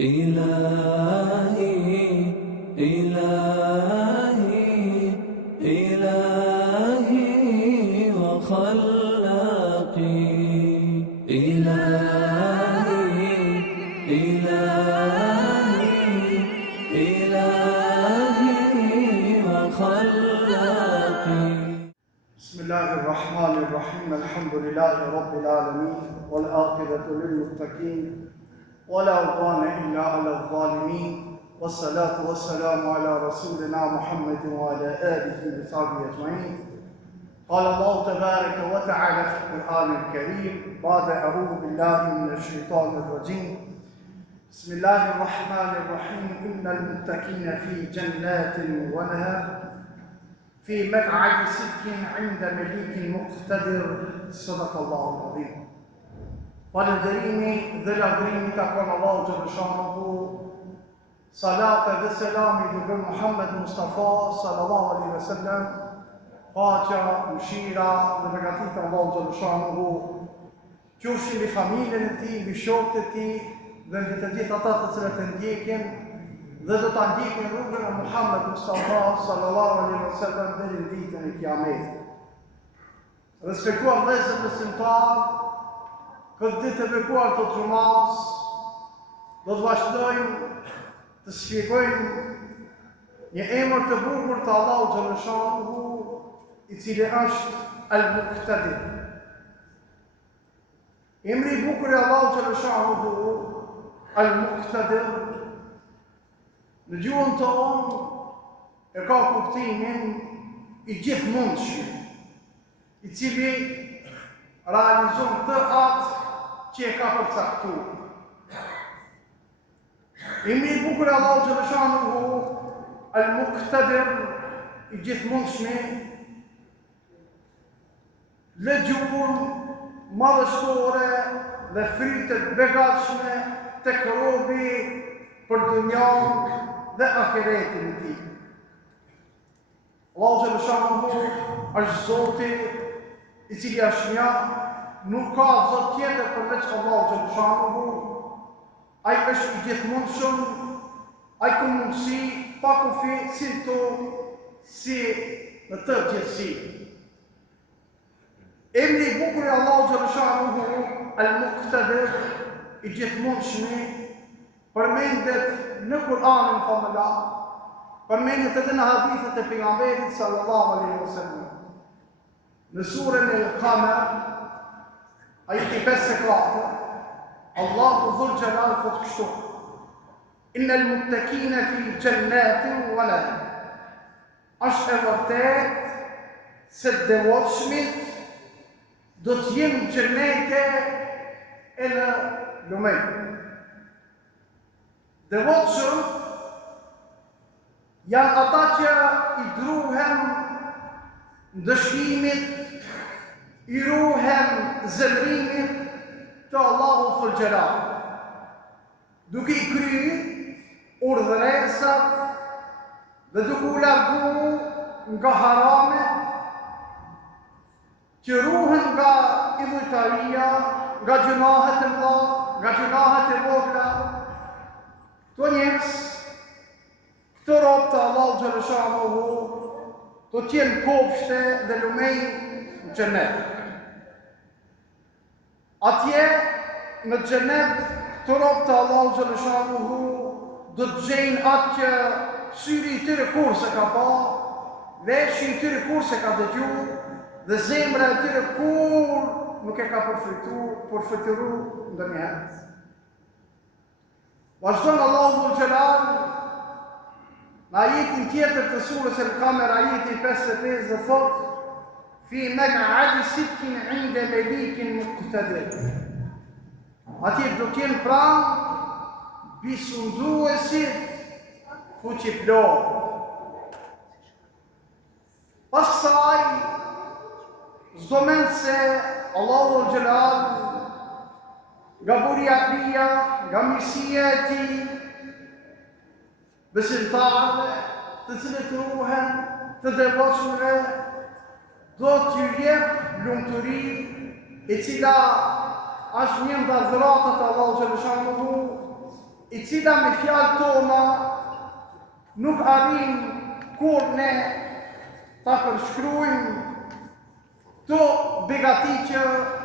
إلهي إلهي إلهي وخلاقي إلهي إلهي إلهي وخلاقي. بسم الله الرحمن الرحيم. الحمد لله رب العالمين والعاقبة للمتقين ولا عدوان إلا على الظالمين والصلاة والسلام على رسولنا محمد وعلى آله وصحبه أجمعين. قال الله تبارك وتعالى في القرآن الكريم بعد أعوذ بالله من الشيطان الرجيم. بسم الله الرحمن الرحيم. إن المتقين في جنات ونهر في مقعد صدق عند مليك مقتدر. صدق الله العظيم. Falënderimi dhe lavdërimi takon Allahu xhaleshanuhu. Salat dhe selami duke Muhammed Mustafa sallallahu alaihi wasallam. Paqja, mëshira dhe begatita Allahu xhaleshanuhu qofshin mbi familjen e tij, mbi shokët e tij dhe mbi të gjithë ata të cilët e ndjekin dhe do ta ndjekin rrugën e Muhammed Mustafa sallallahu alaihi wasallam deri në ditën e Kiametit. Respektuar vëllezër besimtar, këtë ditë e bekuar të xumas, do të vazhdojmë të shpjegojmë një emër të bukur të Allahu xhaleshanuhu, i cili është Al-Muqtadir. Emri i bukur i Allahu xhaleshanuhu, Al-Muqtadir, në gjuhën tonë e ka kuptimin i gjithmundshëm, i cili realizon të atë që e ka përcaktuar. Emri i bukur i Allahu xhaleshanuhu, Al-Muqtadir, i gjithmundshëm, le gjuhën madhështore dhe fritet begatshme tek robi për dunjan dhe ahiretin e tij. Allahu xhaleshanuhu është Zoti i cili është një, nuk ka zot tjetër përveç Allahu xhaleshanuhu. Ai është i gjithmundshëm, ai ka mundësi pa kufi si në të gjithësi. Emri i bukur i Allahu xhaleshanuhu, Al-Muqtadir, i gjithmundshëm, përmendet në Kur'anin famëlar, përmendet edhe në hadithet e pejgamberit sallallahu alaihi wasallam. Në surën Al-Qamar, ajeti 54, Allahu dhul jalal thot kështu: Innal muttaqina fi jannatin wa nahar. Është e vërtet se devotshmit do të jenë në xhenete e në lumen. Devotshëm janë ata që i druhen ndëshkimit, i ruhen zemrimit të Allahu dhul jalal, duke i kryer urdhëresat dhe duke u largu nga haramet, që ruhen nga idhujtaria, nga gjunahet e mëdha, nga gjunahet e vogla. Këto njerëz, këto robë të Allahu xhaleshanuhu, do t'jenë kopshte dhe lumej në xhenet. Atje, në xhenet, këto robë të Allahu xhaleshanuhu do të gjejnë atë që syri i tyre kur se ka pa, veshi i tyre kur se ka dëgju, dhe zemra e tyre kur nuk e ka përfitiru ndonjëherë. Vazhdon Allahu dhul jalal në ajetin tjetër të surës Al-Qamar, ajeti 55, dhe thot: Fi maq'adi sidqin 'inda malikin muqtadir. Atje do t'jenë pranë bisunduesit fuqiplot. Pas kësaj, s'do mend se Allahu dhul jalal, nga buria e tij, nga mirësia e tij, besimtarëve të cilët ruhen të devotshmëve, do t'ju jep lumturi e cila është një nga dhuratat e Allahu xhaleshanuhu, i cila me fjalë tona nuk arrin kur ne ta përshkruajmë to begati që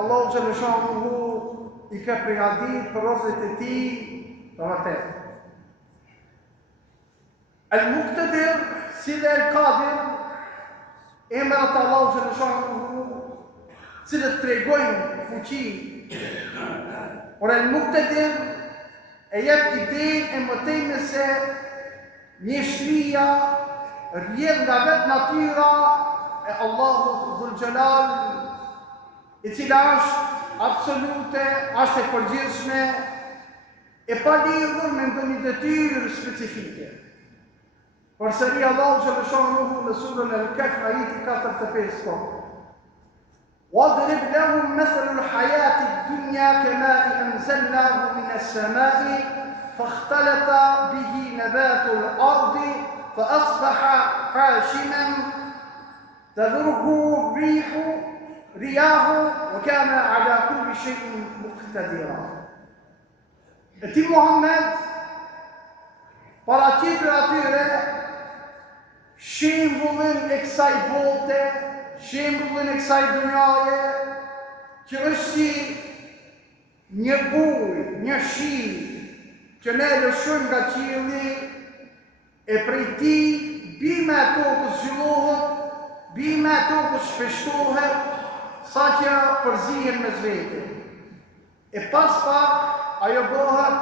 Allahu xhaleshanuhu i ka përgatitur për robët e tij të vërtetë. Al-Muqtadir, si dhe Al-Qadir, emrat Allahu xhaleshanuhu, cilët tregojnë fuqi. Por Al-Muqtadir e jep idenë e mëtejme se mjeshtria rrjedh nga vetë natyra e Allahut Dhul Jalal, i cila është absolute, është e përgjithshme, e pa lidhur me ndonjë detyrë specifike. Përsëri Allahu xhaleshanuhu në surën Al-Kahf ajeti 45. واضرب لهم مثل الحياة الدنيا كماء أنزلناه من السماء فاختلط به نبات الأرض فأصبح هاشما تذره رياح وكان على كل شيء مقتدرا. Ti Muhammed paraqitur atyre shembullin e kësaj bote, shembullin e kësaj dunjaje, që është si një ujë, një shi, që ne lëshojmë nga qielli, e prej tij bime e tokës zhvillohet, bime e tokës shpeshtohet, sa që përzihen me zvete. E pas pak, ajo bëhet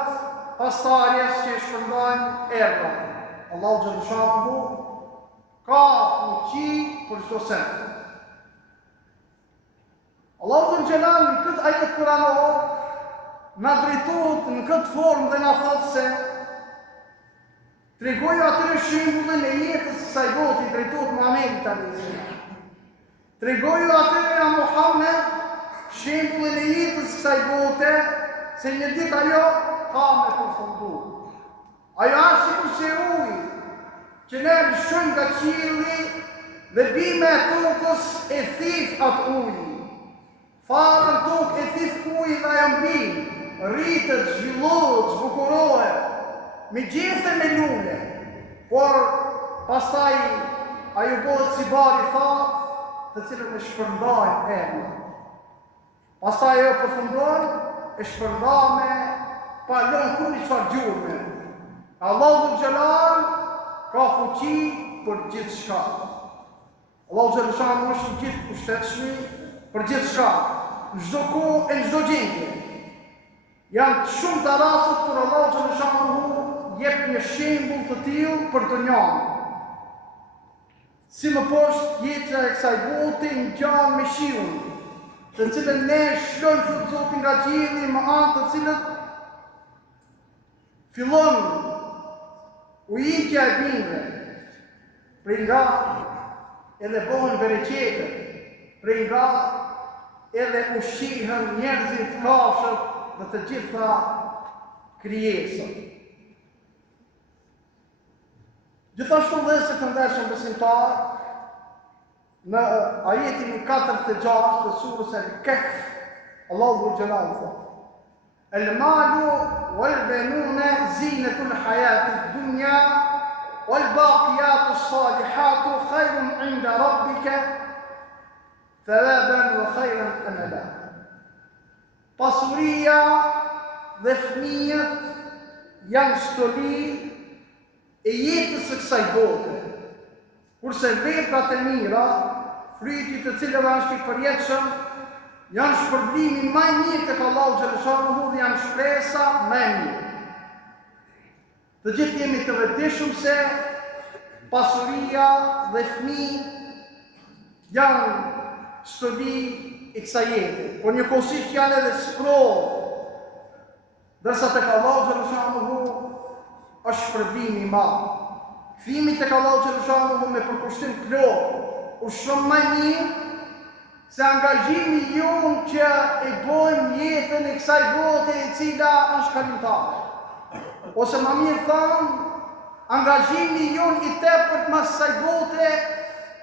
pastarjes që shpërndajnë errat. Allahu xhaleshanuhu ka fuqi për çdo send. Allahu Dhul Jalal në këtë ajet kuranor na drejtohet në këtë formë dhe na thotë se tregojë atyre shembullin e jetës së kësaj bote, drejtohet Muhamedit alayhis salam. Tregojë atyre a Muhammed shembullin e jetës së kësaj bote, se një ditë ajo ka me përfundu. Ajo është si ujë që ne lëshojmë nga qielli dhe bime e tokës e thith atë ujë. Farën tokë e thith ujë dhe ajo mbi, rritet, zhvillohet, zbukurohet, me gjethe me lule, por pastaj ajo bëhet si bari thatë, të cilën e shpërndajnë erën. Pastaj ajo përfundon, e shpërndame, pa lënë kur një çfarë gjurme. Allahu Dhul Jalal ka fuqi për gjithë shka. Allahu xhaleshanuhu është i gjithë pushtetshëm për gjithë shka, në çdo kohë e në çdo gjendje. Janë shumë të rastet kur Allahu xhaleshanuhu jep një shembull të tillë për dunjan. Si më poshtë jetëja e kësaj bote ngjan me shiun, të cilën ne shlojmë shumë Zotin nga qielli, me anë të cilët fillon ujitja e bimëve, prej nga edhe bëhen bereqete, prej nga edhe ushqihen njerëzit, kafshët dhe të gjitha krijesat. Gjithashtu dhe se të ndeshëm besimtar, në ajetin 46 të surës Al-Kahf, Allahu Dhul Jalal thotë: "El-malu wal-banuna zinatul hayatid dunya wal-baqiyatus salihatu khayrun 'inda rabbika thawaban wa khayran amala." Pasuria dhe fëmijët janë stoli e jetës së kësaj bote, kurse veprat e mira, fryti të cilëve është i përjetshëm, janë shpërblimi më i mirë tek Allahu xhaleshanuhu dhe janë shpresa më e mirë. Të gjithë jemi të vetëdijshëm se pasuria dhe fëmijë janë stoli i kësaj jete, por njëkohësisht janë edhe sprovë, ndërsa tek Allahu xhaleshanuhu është shpërblimi i madh. Fëmijët tek Allahu xhaleshanuhu me përkushtim plot është shumë më mirë se angazhimi jonë që e bojmë jetën e kësaj bote e cila është kalimtare. Ose më mirë thënë, angazhimi jonë i tepërt mas kësaj bote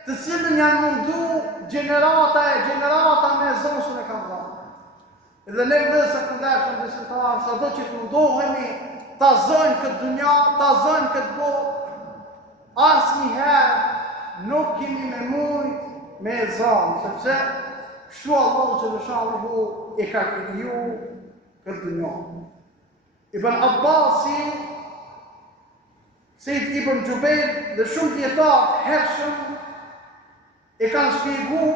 të cilën janë mundu gjenerata me zonësën e kanë dhënë. Edhe ne vëllezër të ndershëm besimtarë, sado që të mundohemi ta zojnë këtë dunja, ta zojnë këtë botë, asnjëherë nuk kemi me mujt me e zanë, sepse kështu Allahu xhaleshahu e ka kriju këtë dunja. Ibn Abbasi, Sejt Ibn Gjubejr dhe shumë dietarë hershëm e kanë shpjegu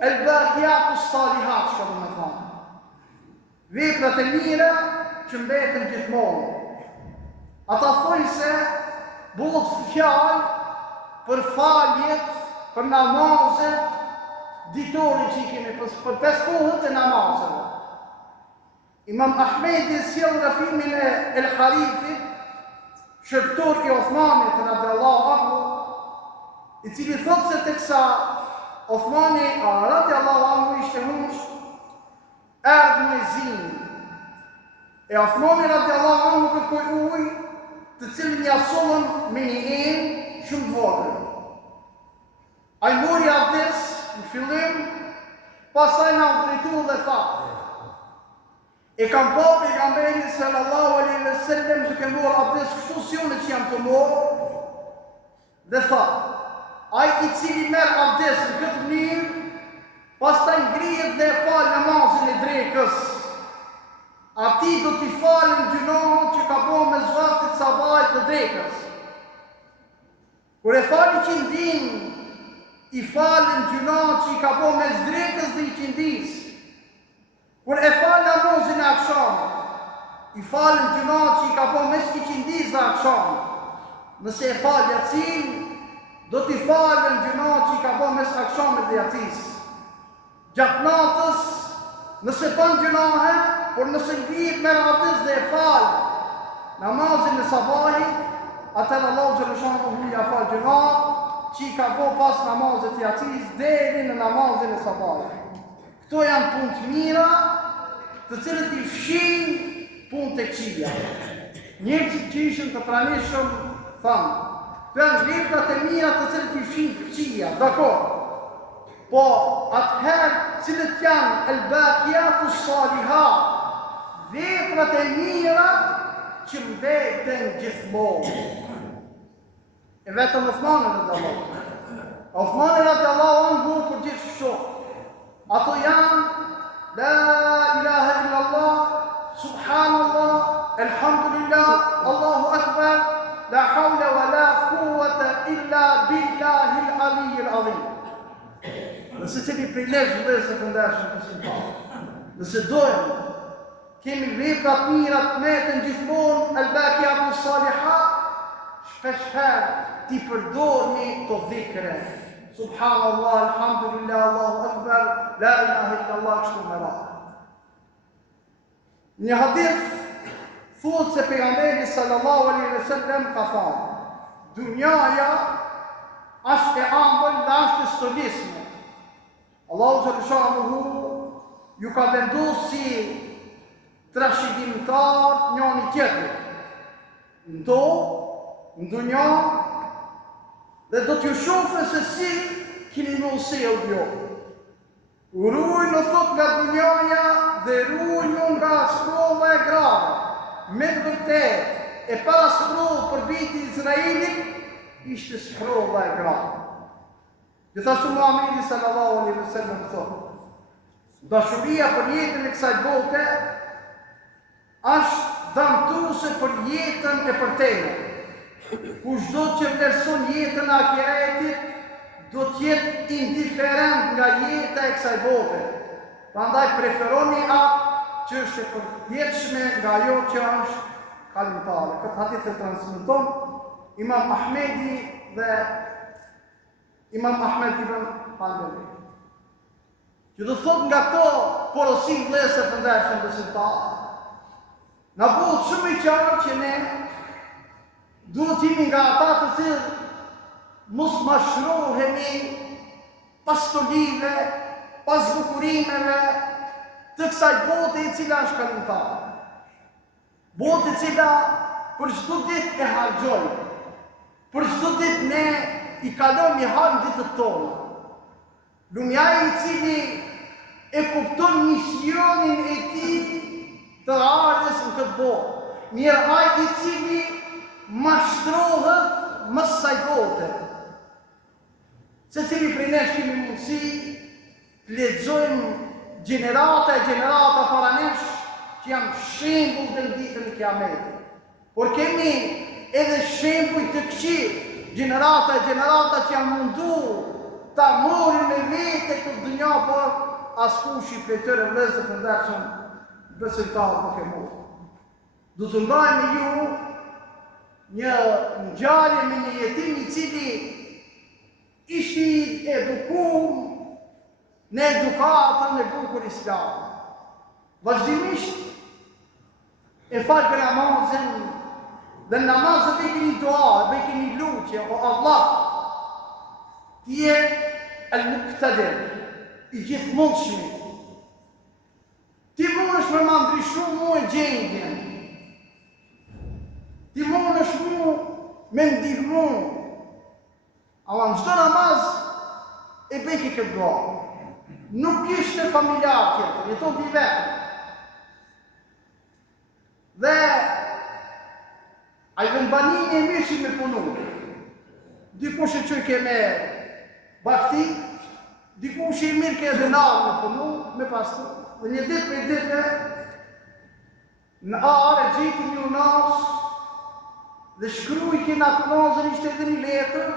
el-baqiyatu s-salihat, çka do të thonë. Veprat e mira që mbeten gjithmonë. Ata thojnë se bëhet fjalë për faljet, për namazet ditore që i kemi, për 5 kohët e namazeve. Imam Ahmedi sjell rafimin e el-Harithit, shërptor i Osmanit radiallahu anhu, i cili thotë se teksa Osmani radiallahu anhu ishte humbur, erdhi me zinë. E Osmani radiallahu anhu kërkoi ujë, të cilin ja sollën me një enë shumë të vogël. Ai mori abdes në fillim, pastaj na udhëtu dhe tha: e kam pa pejgamberin sallallahu alaihi wasallam duke marrë abdes kështu si unë që jam të morë, dhe tha: ai i cili merr abdes në këtë mënyrë, pastaj ngrihet dhe fal namazin e drekës, ati do t'i falen gjunohët që ka bo me zvatit sabajt të drekës. Kur e fali qindin, i falen gjunohët që i ka bo me zdrekës dhe i qindis. Kur e falen namazin e akshamit, i falen gjunohët që i ka bo mes i qindis dhe akshamit. Nëse e fal jacin, do t'i falen gjunohët që i ka bo mes akshamit dhe jacis. Gjatë natës, nëse bën gjunohe, por nëse ngrihet me abdes dhe e fal namazin e sabahit, atëherë Allahu xhaleshahu ja fal gjunohet që i ka bo pas namazit jacis deri në namazin e sabahit. Këto janë punë të mira, të cilët i fshin punë të këqija. Njerëzit që ishin të pranishëm thanë, këto janë veprat e mira të cilët i fshin të këqija, dakor. Po atëherë cilët janë el-baqiyatu s-salihat, veprat e mira që mbeten gjithmonë. E vetëm Osmani radiallahu anhu. Osmani radiallahu anhu përgjigj kështu. Ato janë la ilaha illallah, subhanallah, elhamdulillah, Allahu akbar, la hawla wa la quwwata illa billahi al-ali al-azim. Nëse cili prej lezë dhe se të ndeshën të simparë, nëse dojmë, kemi veprat mirat meten gjithmonë, el-baqiyatu s-salihat, shpeshherë ti përdorni të dhikre. Subhanallah, alhamdulillah, Allahu akbar, la ilaha illallah, kështu me radhë. Një hadith thuhet se pejgamberi sallallahu alaihi wasallam ka thënë: dunjaja është e ambël dhe është e stolisme. Allahu xhaleshahu ju ka vendosur si trashëgimtar njëri tjetrit. Në dunja, dhe do t'ju shohë se si keni me usell jo. Ruaj në thot nga dunjaja dhe ruaj nga sprova e grave. Me të vërtet, e para sprovë për biti Izraelit, ishte sprova e grave. Gjithashtu Muhamedi sallallahu alaihi wasallam thotë: dashuria për jetën e kësaj bote është dëmtuese për jetën e përtejme. Kushdo që vlerëson jetën e akiretit, do t'jetë indiferent nga jeta e kësaj bote. Prandaj preferoni atë që është e përjetshme nga ajo që është kalimtare. Këtë hadith e transmeton Imam Ahmedi dhe Imam Ahmed ibn Hanbali. Që do thot nga to porosi vlesë të ndeshën besimtarë. Na bëhet shumë i qartë që ne duhet jemi nga ata të cilët mos mashtrohemi pas stolive, pas bukurimeve të kësaj bote e cila është kalimtare. Bote e cila për çdo ditë e harxojmë. Për çdo ditë ne i kalojmë i harmë ditët tona. Lumjai i cili e kupton misionin e tij të ardhes në këtë botë. mirë ai I cili mashtrohet më saj bote. Se cili prej nesh kemi mundësi të lexojmë gjenerata para nesh që janë shembull dhe në ditën e Kiametit. Por kemi edhe shembuj të këqij, gjenerata që janë mundu ta morin me vete këtë dynja, por askush prej tyre vëllezër të ndershëm besimtar nuk e mor. Do të ndaj me ju një ngjarje me një jetim I cili ishte I edukuar në edukatën e bukur islame. Vazhdimisht e falë namazin, dhe në namazet e keni dua, e keni lutje, o Allah, Ti je el-Muqtadir, I gjithmundshmi. Ti mundesh me ma ndryshu mu e gjendjen. Ti mundesh mu me ndihmu. Ama në çdo namaz e bëki këtë dua. Nuk ishte familjar tjetër, jeton ti vetë. Dhe ai vendbanimi e mirë që me punu. Dikush e qoj ke me bakti, dikush e mirë ke edhe navë me punu, me pastu. Dhe një ditë për ditë, në arë e gjitë një unas, dhe shkruj kina të unazën ishte edhe një letër,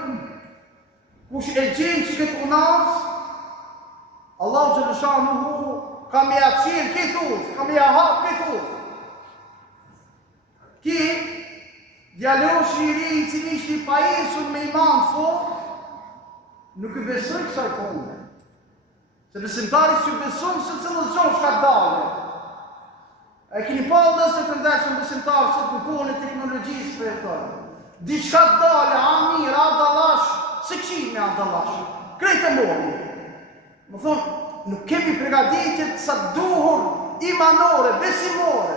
kush e gjenë që këtë unas, Allah Gjellëshanuhu ka me aqirë këtë udhë, ka me ahapë këtë udhë. Ki, djaloshi I ri I cili ishte I pajisur me iman fort, nuk I besoj kësaj konde. Se besimtari që beson se cëllës gjonë shka dalë. E kini pa dhe se të ndeshën besimtarë sot në kohën e teknologjisë për e tërë. Diçka dalë, a mirë, a dalash, se qime a dalash. Krejtë e mori. Më thonë, nuk kemi pregaditjet sa duhur imanore, besimore.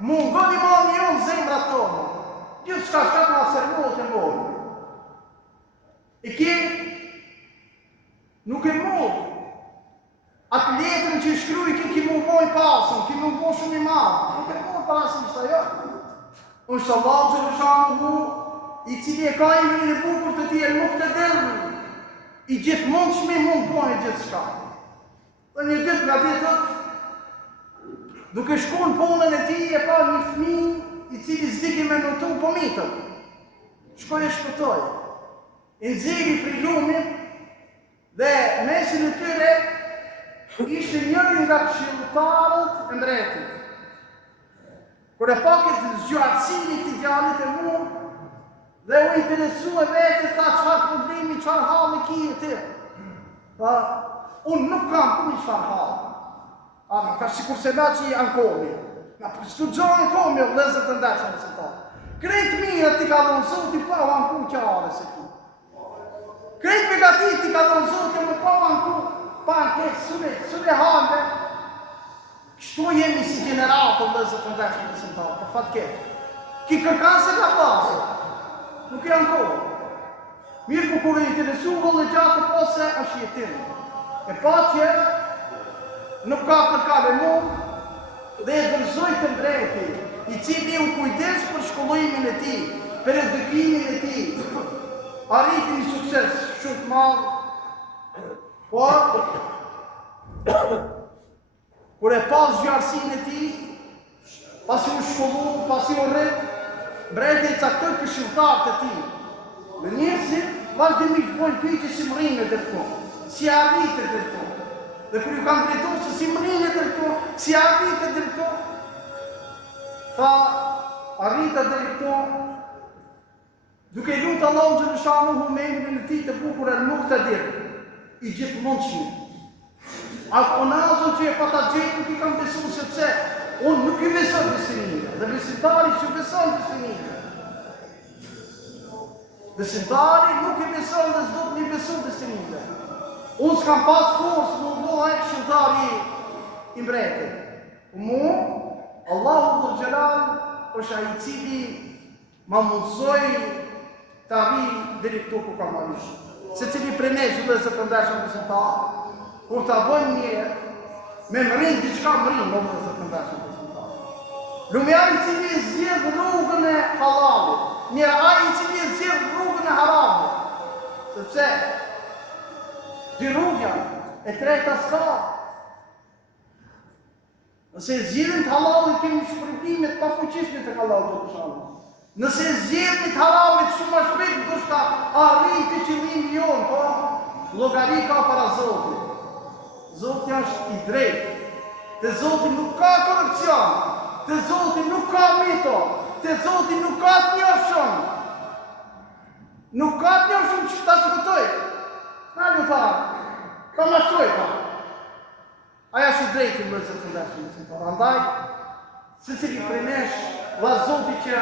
Mungon imani jonë zemra tonë. Gjithë shka të nga sermohet e mori. E ki, nuk e mori. Atë letërën që I shkruj, ki mu boj pasën, ki mu boj shumë I madhë. Nuk e mori parasë ishtë ajo. Është Allah Gjellëshanuhu, I cili e ka imrin e bukur të ti e nuk të dërë. I gjithmundshmi mund bojnë gjithë shka. Dhe një ditë nga ditët, duke shku në punën e ti e pa një fëmijë I cili s'diki me notu po mitët. Shkoj e shpëtoj. I nxjerri prej lumit dhe mesin e tyre ishte njëri nga këshilltarët e mbretit. Kur e pa këtë zgjuarësinit të djalit e mu, dhe u interesu e vete, tha qëfar problemi, qëfar halë ki e ti. Tha, unë nuk kam ku një qëfar halë. Ama, ka sikur se na që I ankomi. Na përstu gjohë ankomi, o vlezër të ndeshën e se ta. Krejtë mirët ti ka dhonë Zoti, pa u anku qare se ti. Krejtë begatit ti ka dhonë Zoti, më pa u anku, pa anke, sune hande. Kështu jemi si generatë, o vlezër të ndeshën e se ta, për fatke. Ki kërkan se ka pasë. Nuk janë kohë. Mirë ku kur e interesu vëllë gjatë pose është jetim. E pa që nuk ka përkave mu dhe e dërzoj të mbreti, I cili u kujdes për shkollimin e ti, për edukimin e ti, arriti një sukses shumë të madhë, por kur e pas zgjuarësinë e ti, pasi u shkollu, pasi u rrit, mbreti I caktoi këshilltarët e tij. Në njerëzit vazhdimisht bojnë pyetje si mrinë deri këtu, si arritë deri këtu. Dhe kur ju kanë drejtuar se si mrinë deri këtu, si arritë deri këtu, tha arrita deri këtu, duke lutur Allahun Xhaleshanuhu me emrin e tij të bukur El-Muqtadir, I gjithmundshëm. Alkonazën që e pata gjetë nuk I kam besu sepse unë nuk I besoj besimit, dhe besimtari që beson besimit. Besimtari nuk I beson dhe s'do të I besu besimit. Unë s'kam pas forës më ndoha e këshilltari I mbretit. Mu, Allahu Dhul Gjelal është ai I cili ma mundsoi të arri deri këtu ku kam arritur. Secili prej nesh që të ndeshëm besimtar, kur ta bëjmë një me mrin diçka mrin, më të ndeshëm besimtar. Lume ai I cili e zgjedh rrugën e halalit, mirë ai I cili e zgjedh rrugën e haramit. Sepse dy rrugë janë, e treta s'ka. Nëse e zgjedhim të halalit kemi shpërblimet pa fuqishme tek Allahu xhallahu xhallahu. Nëse e zgjedhim të haramit shumë më shpejt ndoshta arriti qëllimin jon, po llogari ka para Zotit. Zoti është I drejtë. Te Zoti nuk ka korrupsion. Te Zoti nuk ka mito. Te Zoti nuk ka të njofshëm. Nuk ka të njofshëm që ta shpëtoj. Na ju tha, ka mashtoj ta. Aja është drejtë më zë të ndashëm. Andaj, se cili prej nesh, dha Zoti që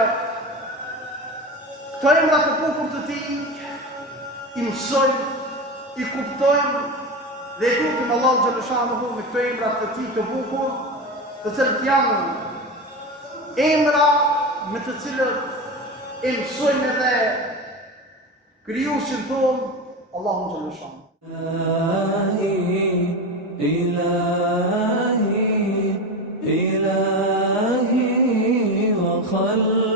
këto emra të bukur të Tij I mësojmë, I kuptojmë dhe I lutim Allahu xhallahu xhallahu me këto emra të Tij të bukur, të cilët janë emra me të cilët e mësojmë edhe krijuesin ton, Allahu xhallahu xhallahu. إلهي إلهي وخلقي